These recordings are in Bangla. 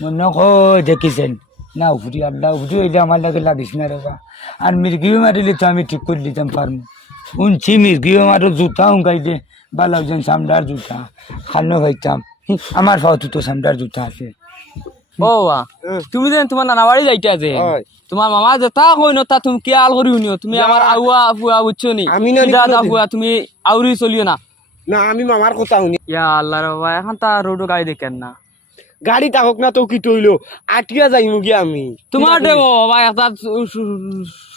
মনে দেখিছেন না উফরি আল্লাহ উফরি হইলে আমার লাগে লাগিস না রেবা আর মির্গিও মারিলে তো আমি ঠিক করে দিতাম পারবো শুনছি মির্গিও মারো জুতা উঙ্গাইলে বালাও যেন সামলার জুতা খানো খাইতাম আমার ফাওতো তো সামলার জুতা আছে ও বা তুমি যেন তোমার নানা বাড়ি যাইতা যে তোমার মামা যেটা কই না তা তুমি কি আল করি শুনিও তুমি আমার আউয়া ফুয়া বুঝছো নি আমি না দাদা ফুয়া তুমি আউরি চলিও না না আমি মামার কথা শুনি ইয়া আল্লাহ রে বাবা এখন তা রোড গাড়ি দেখেন না গাড়ি থাকক না তো কি তৈলো আটকিয়া যাইমু গিয়া আমি তোমার দেবো বাবা একটা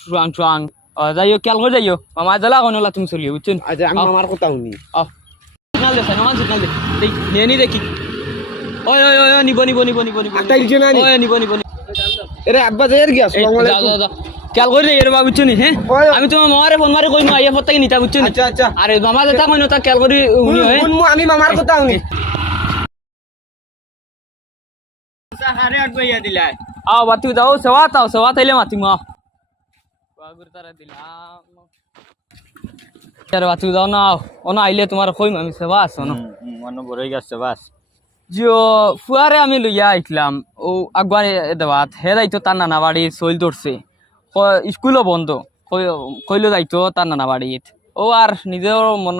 সুয়াং সুয়াং যাইও খেয়াল করে যাইও মামা জ্বালা কোনলা তুমি চলিও বুঝছো আচ্ছা আমি মামার কথা শুনি সিগনাল দে সিগনাল দে নিয়ে নি দেখি ওই ওই ওই নিব নিব নিব নিব নিব আটটাই দিছে না ওই নিব নিব এরে আব্বা যাই গিয়া আসসালামু আলাইকুম খেয়াল করে যাই রে বাবা বুঝছো নি হ্যাঁ ওই আমি তোমার মামারে ফোন মারি কইনো আইয়া ফটাকে নিতা বুঝছো নি আচ্ছা আচ্ছা আরে মামা যেটা কইনো তা খেয়াল করে শুনিও হ্যাঁ শুনমু আমি মামার কথা শুনি সাহারে আট বইয়া দিলাই আও বাতি দাও সেবা তাইলে মাতি মা বাগুর তারা দিলাম আরে বাতি দাও না ওনা আইলে তোমার কইম আমি সেবা আছো না মনে বড়ই গেছে বাস জিও ফুয়ারে আমি লইয়া আইছিলাম ও আগবারে দেবাত হে যাইতো তার নানা বাড়ি চইল ধরছে স্কুলও বন্ধ কইলো যাইতো তার নানা বাড়িত ও আর নিজের মন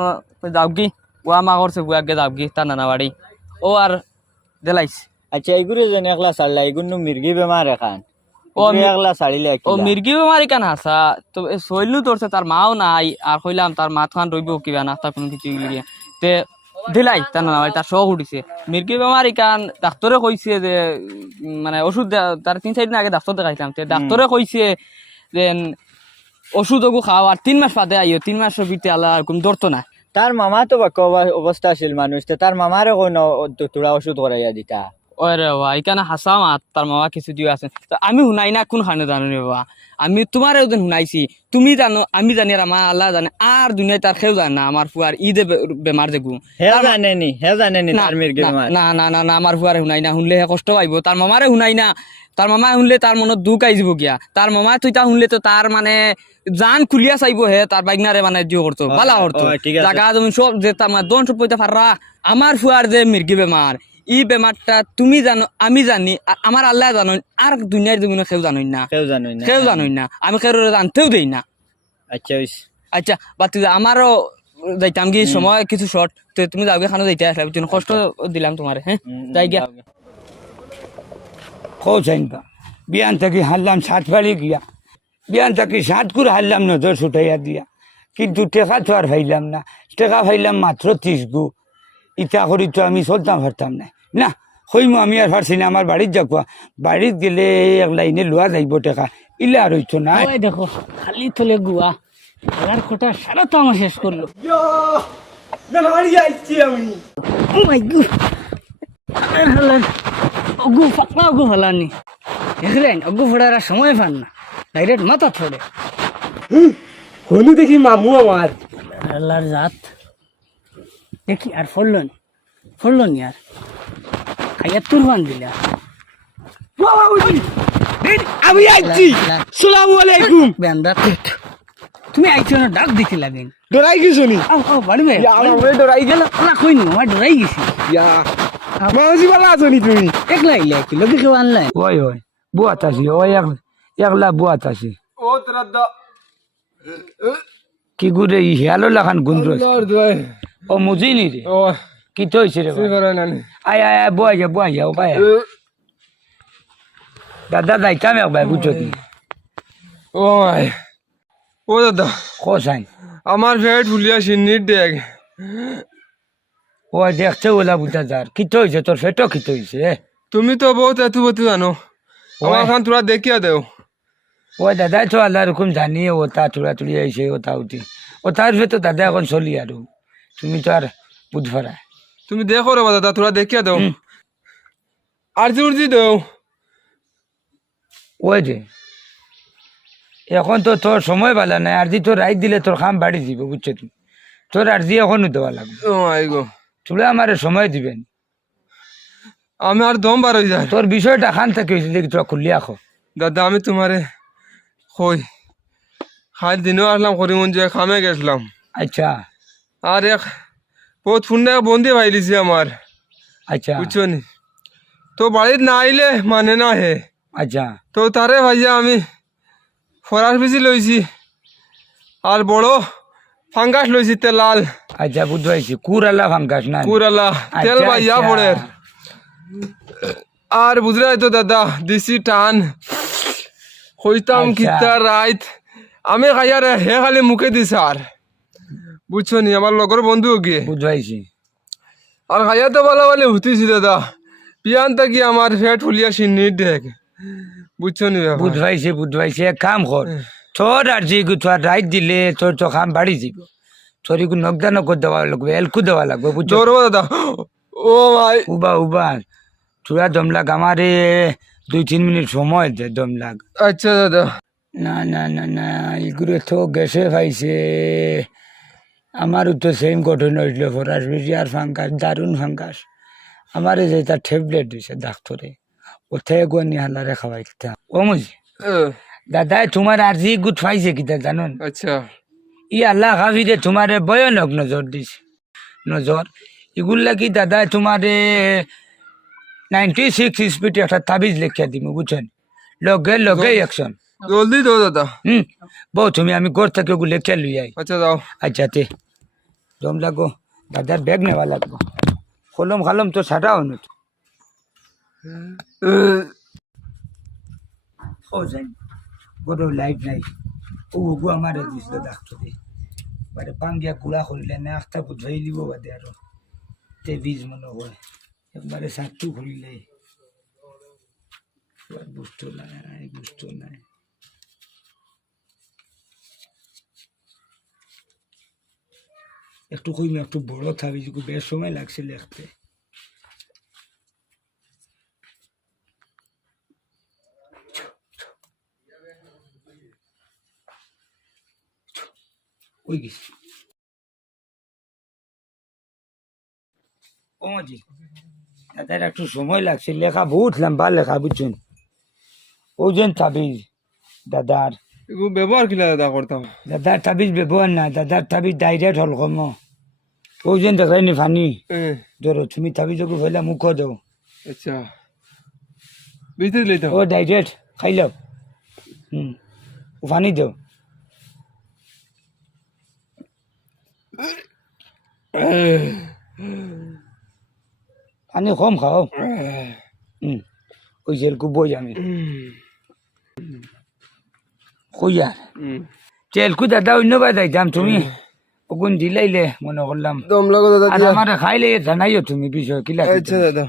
যাওগি ও আমা করছে বুয়াকে যাওগি তার নানা বাড়ি ও আর দেলাইছে আচ্ছা এইগুলো যেন একলা ছাড়লা এইগুলো মির্গি বেমার এখান একলা ছাড়িলে ও মির্গি বেমারি কান হাসা তো শৈলু ধরছে তার মাও নাই আর কইলাম তার মাত খান রইব কিবা নাস্তা কোনো কিছু গিয়ে তে দিলাই তার নানা বাড়ি তার শখ উঠিছে মির্গি বেমারি কান ডাক্তরে কইছে যে মানে ওষুধ তার 3-4 দিন আগে ডাক্তার দেখাইতাম তে ডাক্তরে কইছে যে ওষুধ ওগু খাও আর 3 মাস বাদে আইও 3 মাসের ভিতরে আল্লাহ কোন ধরতো না তার মামা তো বাক্য অবস্থা ছিল মানুষ তার মামারে কোন তোরা ওষুধ করাইয়া দিতা ওরে বাবা এখানে হাসা মাত তার মামা কিছু দিয়ে আছে তো আমি শুনাই না কোন খানে জানো রে বাবা আমি তোমার ওদিন শুনাইছি তুমি জানো আমি জানি আর আমার আল্লাহ জানে আর দুনিয়ায় তার কেউ জানে না আমার ফুয়ার ঈদে বেমার দেখু হে জানেনি তার মির্গি বেমার না না না না আমার ফুয়ারে শুনাই না শুনলে হে কষ্ট পাইব তার মামারে শুনাই না তার মামা শুনলে তার মনত দুঃখ আই যাব গিয়া তার মামা তুইটা শুনলে তো তার মানে জান খুলিয়া চাইব হে তার বাইকনারে মানে জিও করতো বালা করতো জায়গা জমি সব যে তার মানে দন সব পয়তা ফাররা আমার ফুয়ার যে মির্গি বেমার ই বেমারটা তুমি জানো আমি জানি আমার আল্লাহ জানো আর দুনিয়ার জমিনে কেউ জানোই না কেউ জানোই না আমি কেউ জানতেও দেই না আচ্ছা আচ্ছা বাতি আমারও যাইতাম কি সময় কিছু শর্ট তো তুমি যাও খানো যাইতে আসলে বুঝছো কষ্ট দিলাম তোমার হ্যাঁ যাই গিয়া কৌছেন বিয়ান থাকি হারলাম 7 বাড়ি গিয়া বিয়ান থাকি 7 করে হারলাম নজর ছুটাইয়া দিয়া কিন্তু টেকা তো আর ভাইলাম না টেকা ভাইলাম মাত্র 30 গু ইটা করি তো আমি চলতাম পারতাম না না হইমু আমি আর পারছি না আমার বাড়ির যাকুয়া বাড়িত গেলে এক লাইনে লোয়া যাইব টেকা ইলে আর হইতো না দেখো খালি তোলে গুয়া আর কোটা সারা তো আমার শেষ করলো ও মাই গড আর হলেন ওগু ফাকনা ওগু হলানি দেখলেন ওগু ফোড়ার সময় পান না ডাইরেক্ট মাথা ছড়ে হনু দেখি মামু আমার আল্লাহর জাত দেখি আর ফললো নি আর খাইয়া তুরবান দিলা আমি আইছি আসসালামু আলাইকুম বেন্দা তুমি আইছো না ডাক দিতে লাগেন ডরাই গেছো নি বাড়ি ভাই আমি ডরাই গেল না কই নি আমার ডরাই গেছি ইয়া মাঝি বালা আছো নি তুমি একলা ইলে কি লগে কেউ আনলাই ওই বুয়াত আছি ওই একলা বুয়াত আছি ও তোরা দা কি গুরে হিয়ালো লাখান গুন্দ্র লর্ড ভাই ও মুজিনি রে ও কি তো হইছে রে আয় বুয়া যা ও ভাই দাদা যাইতাম একবার বুঝছো কি ও ভাই ও দাদা কোসাই আমার পেট ফুলিয়া সিন্নির দেখ ও দেখছে ওলা বুঝা যার কি তো হইছে তোর পেটও কি তো হইছে তুমি তো বহুত এত জানো আমার খান তোরা দেখিয়া দেও ও দাদা তো আল্লাহ রকম জানি ও তা চুড়া চুড়ি আইছে ও তা উঠি ও তার তো দাদা এখন চলি আর তুমি তো আর বুঝফারা তুমি দেখো রে দাদা তোরা দেখিয়া দেও আরজি উর্জি দেও ওই যে এখন তো তোর সময় বালা নাই আরজি তোর রাইট দিলে তোর খাম বাড়ি দিব বুঝছো তুমি তোর আরজি এখনো দেওয়া লাগবে ও মাই গো চুড়া আমার সময় দিবেন আমি আর দম বার হয়ে যায় তোর বিষয়টা খান থেকে হয়েছে দেখি তোরা খুললি আখো দাদা আমি তোমারে কই খাল দিনও আসলাম করিমগঞ্জ খামে গেছিলাম আচ্ছা আর এক বহুত ফোন বন্দি ভাইলিছি আমার আচ্ছা বুঝছো নি তো বাড়িত না আইলে মানে না হে আচ্ছা তো তারে ভাইয়া আমি ফরাস বেশি লইছি আর বড় ফাঙ্গাস লইছি তেলাল আচ্ছা বুঝতে পারছি কুরালা ফাঙ্গাস না কুরালা তেল আচ্ছা, ভাইয়া আচ্ছা। পড়ে আর বুঝলাই তো দাদা দিছি টান হইতাম আচ্ছা। কিতা রাইত আমি খাইয়ারে হে খালি মুখে দিছে আর বুঝছো নি আমার লগর বন্ধু গিয়ে বুঝতে পারছি আর খাইয়া তো ভালো ভালো হতিছি দাদা পিয়ান থাকি আমার ফেট ফুলিয়া সিন্নি দেখ বুঝছো নি ব্যাপার? বুঝতে পারছি এক কাম কর তোর আর যে তোর রাইট দিলে তোর তো কাম বাড়ি যাব তোর একটু নগদা নগদ দেওয়া লাগবে এলকু দেওয়া লাগবে বুঝছো ধরবো দাদা ও ভাই উবা তোরা দম লাগ আমারে 2-3 মিনিট সময় দে দম লাগ আচ্ছা দাদা না এগুলো তো গেছে পাইছে আমারও তো সেম ঘটনা হয়েছিল ফরাস বেশি আর ফাঙ্গাস দারুণ ফাঙ্গাস আমারে যে তার ট্যাবলেট দিছে ডাক্তারে ওতে গনি হালারে খাওয়াইতাম ও মুজি দাদা তোমার আর জি গুড পাইছে কিতা জানুন আচ্ছা ই আল্লাহ হাফিজে তোমারে ভয়ানক নজর দিছে নজর এগুলা কি দাদা তোমারে 96 স্পিড একটা তাবিজ লেখিয়া দিমু বুঝছেন লগে অ্যাকশন জলদি দাও দাদা বউ তুমি আমি ঘর থেকে ওগুলো লেখিয়া লই আই আচ্ছা দাও আচ্ছা তে দম লাগো দাদার ব্যাগ নেওয়া লাগবো কলম খালম তো ছাড়াও না ও যাই বড় লাইট নাই ও গো আমার দিছিল ডাক্তারে বারে পাঙ্গিয়া কুড়া করিলে না একটা বুঝাই দিব বাদে আরো তে বীজ মনে হয় একবারে সাতটু খুলিলে বুঝতো নাই একটু কইমি একটু বড় থাবি যে বেশ সময় লাগছে লিখতে ওই গেছি ও জি দাদার একটু সময় লাগছে লেখা বহুত লম্বা লেখা বুঝছেন ওজন তাবিজ দাদার এগুলো ব্যবহার কিলা দাদা করতাম দাদার তাবিজ ব্যবহার না দাদার তাবিজ ডাইরেক্ট হল কম ওজন দেখায়নি ফানি ধরো তুমি তাবিজ হইলা মুখ দাও আচ্ছা ভিতরে লইতাম ও ডাইরেক্ট খাইলাও ও ফানি দাও পানি কম খাও ওই জেলকু বই আমি কইয়া জেলকু দাদা অন্য বাই যাইতাম তুমি ওগুন দিলাইলে মনে করলাম দম লাগো দাদা আর আমার খাইলে জানাইও তুমি বিষয় কিলা আচ্ছা দাদা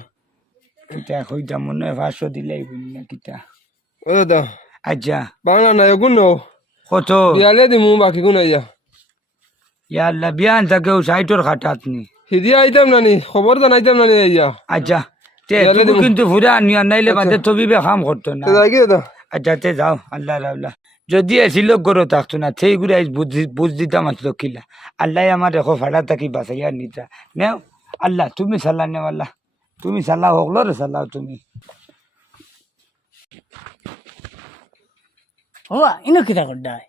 কিতা কইতাম মনে হয় 500 দিলাই বলি না কিতা ও দাদা আচ্ছা বাংলা নাই এগুন নো কত বিয়ালে দিমু বাকি গুণ আইয়া ইয়া আল্লাহ বিয়ান থাকেও সাইটর খাটাত নি হিদি আইতাম নানি খবর জানাইতাম নানি আইয়া আচ্ছা তে তুমি কিন্তু ফুরা নিয়া নাইলে বাদে তবি বে কাম করতো না দাদা কি দাদা আচ্ছা তে যাও আল্লাহ রাবলা যদি আসিল গরো থাকতো না সেইগুলো বুঝ দিতাম আসলো কিলা আল্লাহ আমার দেখো ভাড়া থাকি বাঁচাইয়া নিতা নেও আল্লাহ তুমি সাল্লাহ নেও আল্লাহ তুমি সাল্লাহ হকলো রে সাল্লাহ তুমি ও ইনো কিতা করডাই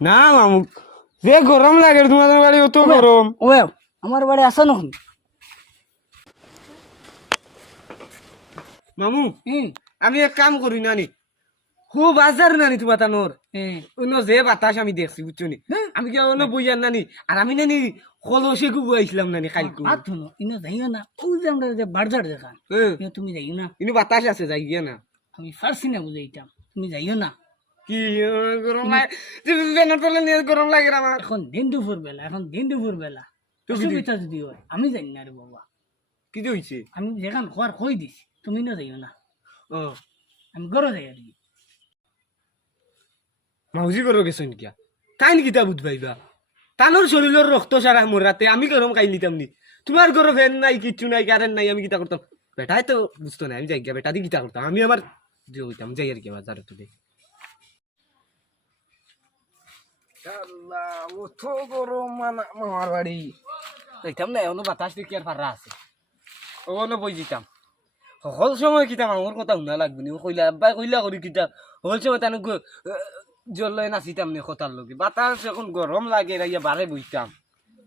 না মামু যে গরম লাগে তোমাদের বাড়ি অত গরম ও আমার বাড়ি আসো নখন মামু আমি এক কাম করি নানি খুব বাজার নানি তোমার তানোর অন্য যে বাতাস আমি দেখছি বুঝছো নি আমি কি অন্য বইয়ার নানি আর আমি নানি কলসে গুবু আইছিলাম নানি কালকে আতুনো ইনো যাইও না ও যে আমরা যে বাজার দেখা তুমি যাইও না ইনি বাতাস আছে যাই গিয়া না আমি ফারসি না বুঝাইতাম তুমি যাইও না কি গরম লাগে বেনা তোলে নিয়ে গরম লাগে আমার এখন দিন দুপুর বেলা অসুবিধা যদি হয় আমি জানি না রে বাবা কি যে হইছে আমি যেখান খোয়ার কই দিছি তুমি না যাইও না ও আমি গরো যাই আর কি মাউজি করো গেছেন কিয়া তাই নাকি তা বুঝবাইবা তানোর শরীরের রক্ত সারা মোরাতে আমি গরম খাই নিতাম নি তোমার গরম ফ্যান নাই কিচ্ছু নাই কারেন্ট নাই আমি কিতা করতাম বেটাই তো বুঝতো না আমি যাই গিয়া বেটা দিয়ে কিতা করতাম আমি আমার যে হইতাম যাই আর কি বাজারে তুলে অত গরম মামার বাড়ি যাইতাম না এখনো বাতাস দেখি আর ফারা আছে ওখানে বই যেতাম সকল সময় কিতাম আমার কথা শুনা লাগবে নি কইলা আব্বাই কইলা করি কিতাম সকল সময় তানো জল্লাই নাচিতাম নি কথার লগে বাতাস এখন গরম লাগে রাইয়া বারে বইতাম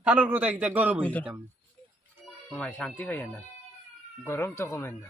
থানোর কথা কিতা গরম বইতাম আমার শান্তি পাইয়া না গরম তো কমেন না